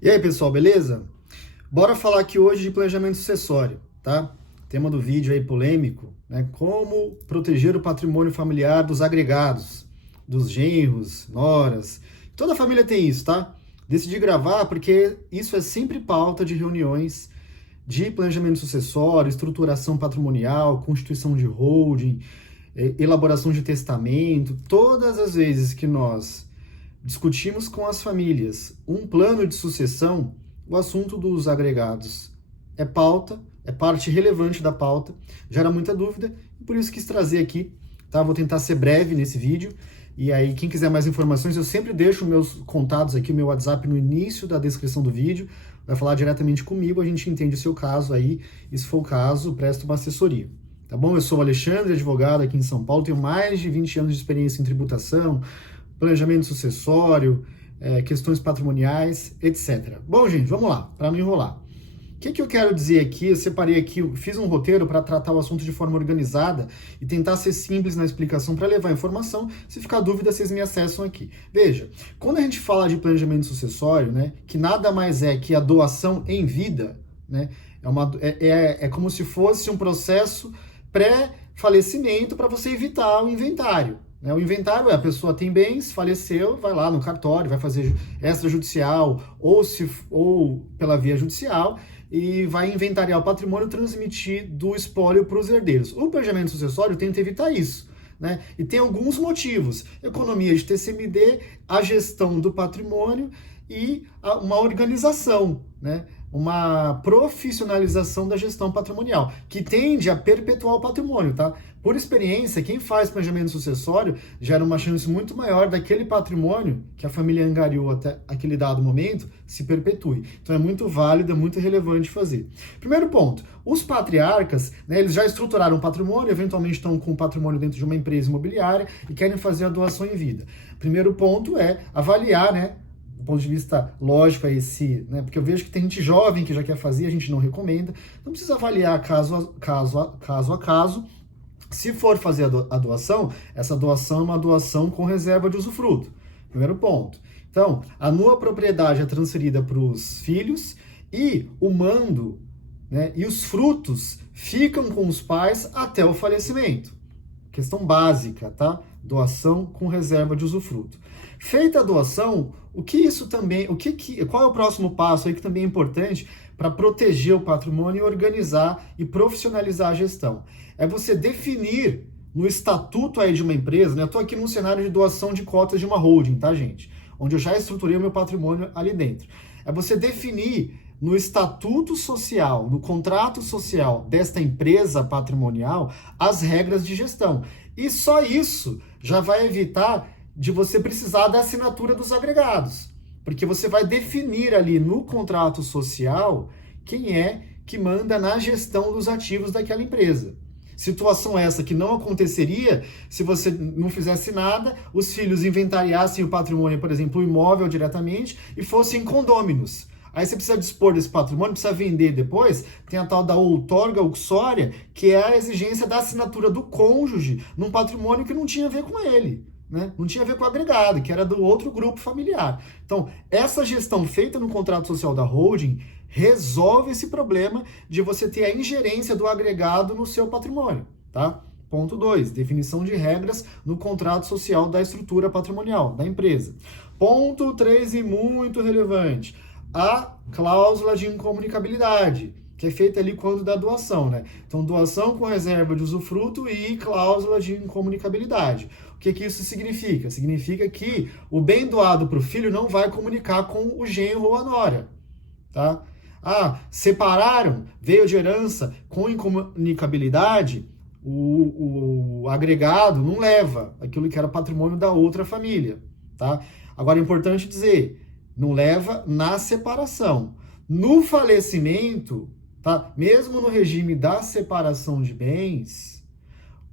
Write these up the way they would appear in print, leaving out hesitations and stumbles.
E aí, pessoal, beleza? Bora falar aqui hoje de planejamento sucessório, tá? Tema do vídeo aí polêmico, né? Como proteger o patrimônio familiar dos agregados, dos genros, noras. Toda família tem isso, tá? Decidi gravar porque isso é sempre pauta de reuniões de planejamento sucessório, estruturação patrimonial, constituição de holding, elaboração de testamento. Todas as vezes que nós discutimos com as famílias um plano de sucessão, o assunto dos agregados é pauta, é parte relevante da pauta, gera muita dúvida, e por isso quis trazer aqui, tá? Vou tentar ser breve nesse vídeo, e aí quem quiser mais informações, eu sempre deixo meus contatos aqui, o meu WhatsApp no início da descrição do vídeo, vai falar diretamente comigo, a gente entende o seu caso aí, e se for o caso, presta uma assessoria. Tá bom? Eu sou o Alexandre, advogado aqui em São Paulo, tenho mais de 20 anos de experiência em tributação, planejamento sucessório, questões patrimoniais, etc. Bom, gente, vamos lá, para não enrolar. O que eu quero dizer aqui? Eu separei aqui, fiz um roteiro para tratar o assunto de forma organizada e tentar ser simples na explicação para levar informação. Se ficar dúvida, vocês me acessam aqui. Veja, quando a gente fala de planejamento sucessório, né, que nada mais é que a doação em vida, né, é como se fosse um processo pré-falecimento para você evitar o inventário. O inventário é a pessoa tem bens, faleceu, vai lá no cartório, vai fazer extrajudicial ou pela via judicial e vai inventariar o patrimônio e transmitir do espólio para os herdeiros. O planejamento sucessório tenta evitar isso. Né? E tem alguns motivos: economia de TCMD, a gestão do patrimônio e uma organização, né? Uma profissionalização da gestão patrimonial, que tende a perpetuar o patrimônio, tá? Por experiência, quem faz planejamento sucessório gera uma chance muito maior daquele patrimônio que a família angariou até aquele dado momento se perpetue. Então é muito válido, é muito relevante fazer. Primeiro ponto, os patriarcas, né, eles já estruturaram o patrimônio, eventualmente estão com o patrimônio dentro de uma empresa imobiliária e querem fazer a doação em vida. Primeiro ponto é avaliar, né, do ponto de vista lógico, né, porque eu vejo que tem gente jovem que já quer fazer, a gente não recomenda. Então precisa avaliar caso a caso. Se for fazer a doação, essa doação é uma doação com reserva de usufruto. Primeiro ponto. Então, a nua propriedade é transferida para os filhos e o mando, né, e os frutos ficam com os pais até o falecimento. Questão básica, tá? Doação com reserva de usufruto. Feita a doação, qual é o próximo passo aí que também é importante para proteger o patrimônio e organizar e profissionalizar a gestão? É você definir no estatuto aí de uma empresa, né? Eu estou aqui num cenário de doação de cotas de uma holding, tá, gente? Onde eu já estruturei o meu patrimônio ali dentro. É você definir no estatuto social, no contrato social desta empresa patrimonial, as regras de gestão. E só isso já vai evitar de você precisar da assinatura dos agregados. Porque você vai definir ali no contrato social quem é que manda na gestão dos ativos daquela empresa. Situação essa que não aconteceria se você não fizesse nada, os filhos inventariassem o patrimônio, por exemplo, o imóvel diretamente e fossem condôminos. Aí você precisa dispor desse patrimônio, precisa vender depois, tem a tal da outorga uxória, que é a exigência da assinatura do cônjuge num patrimônio que não tinha a ver com ele. Né? Não tinha a ver com o agregado, que era do outro grupo familiar. Então, essa gestão feita no contrato social da holding resolve esse problema de você ter a ingerência do agregado no seu patrimônio. Tá? Ponto 2, definição de regras no contrato social da estrutura patrimonial da empresa. Ponto 3, e muito relevante, a cláusula de incomunicabilidade, que é feita ali quando da doação, né? Então, doação com reserva de usufruto e cláusula de incomunicabilidade. O que isso significa? Significa que o bem doado para o filho não vai comunicar com o genro ou a nora, tá? Separaram, veio de herança com incomunicabilidade, o agregado não leva aquilo que era patrimônio da outra família, tá? Agora é importante dizer, não leva na separação. No falecimento, tá? Mesmo no regime da separação de bens,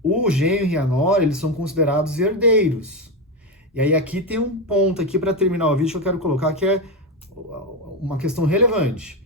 o genro e a nora, eles são considerados herdeiros. E aí aqui tem um ponto aqui para terminar o vídeo que eu quero colocar, que é uma questão relevante.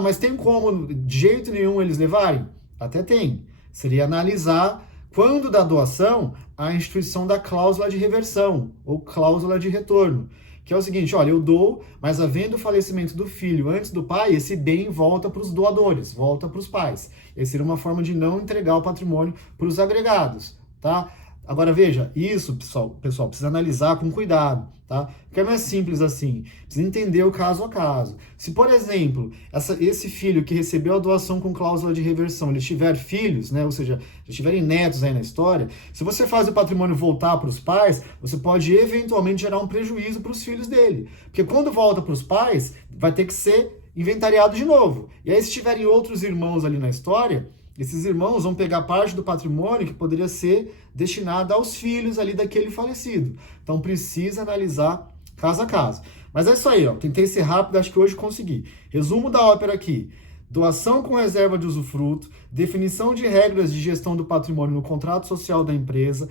Mas tem como de jeito nenhum eles levarem? Até tem. Seria analisar, quando da doação, a instituição da cláusula de reversão ou cláusula de retorno, que é o seguinte, olha, eu dou, mas havendo o falecimento do filho antes do pai, esse bem volta para os doadores, volta para os pais. Essa seria uma forma de não entregar o patrimônio para os agregados, tá? Agora veja, isso, pessoal, precisa analisar com cuidado, tá? Porque não é simples assim, precisa entender o caso a caso. Se, por exemplo, esse filho que recebeu a doação com cláusula de reversão, ele tiver filhos, né, ou seja, já tiverem netos aí na história, se você faz o patrimônio voltar para os pais, você pode eventualmente gerar um prejuízo para os filhos dele. Porque quando volta para os pais, vai ter que ser inventariado de novo. E aí, se tiverem outros irmãos ali na história, esses irmãos vão pegar parte do patrimônio que poderia ser destinado aos filhos ali daquele falecido. Então precisa analisar caso a caso. Mas é isso aí, ó. Tentei ser rápido, acho que hoje consegui. Resumo da ópera aqui. Doação com reserva de usufruto, definição de regras de gestão do patrimônio no contrato social da empresa,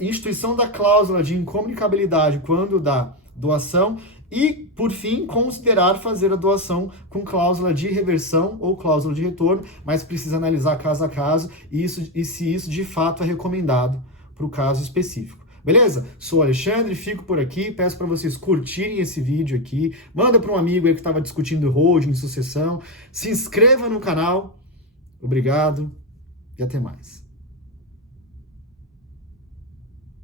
instituição da cláusula de incomunicabilidade quando da doação e, por fim, considerar fazer a doação com cláusula de reversão ou cláusula de retorno, mas precisa analisar caso a caso e se isso de fato é recomendado para o caso específico. Beleza? Sou o Alexandre, fico por aqui, peço para vocês curtirem esse vídeo aqui, manda para um amigo aí que estava discutindo holding, sucessão, se inscreva no canal, obrigado e até mais.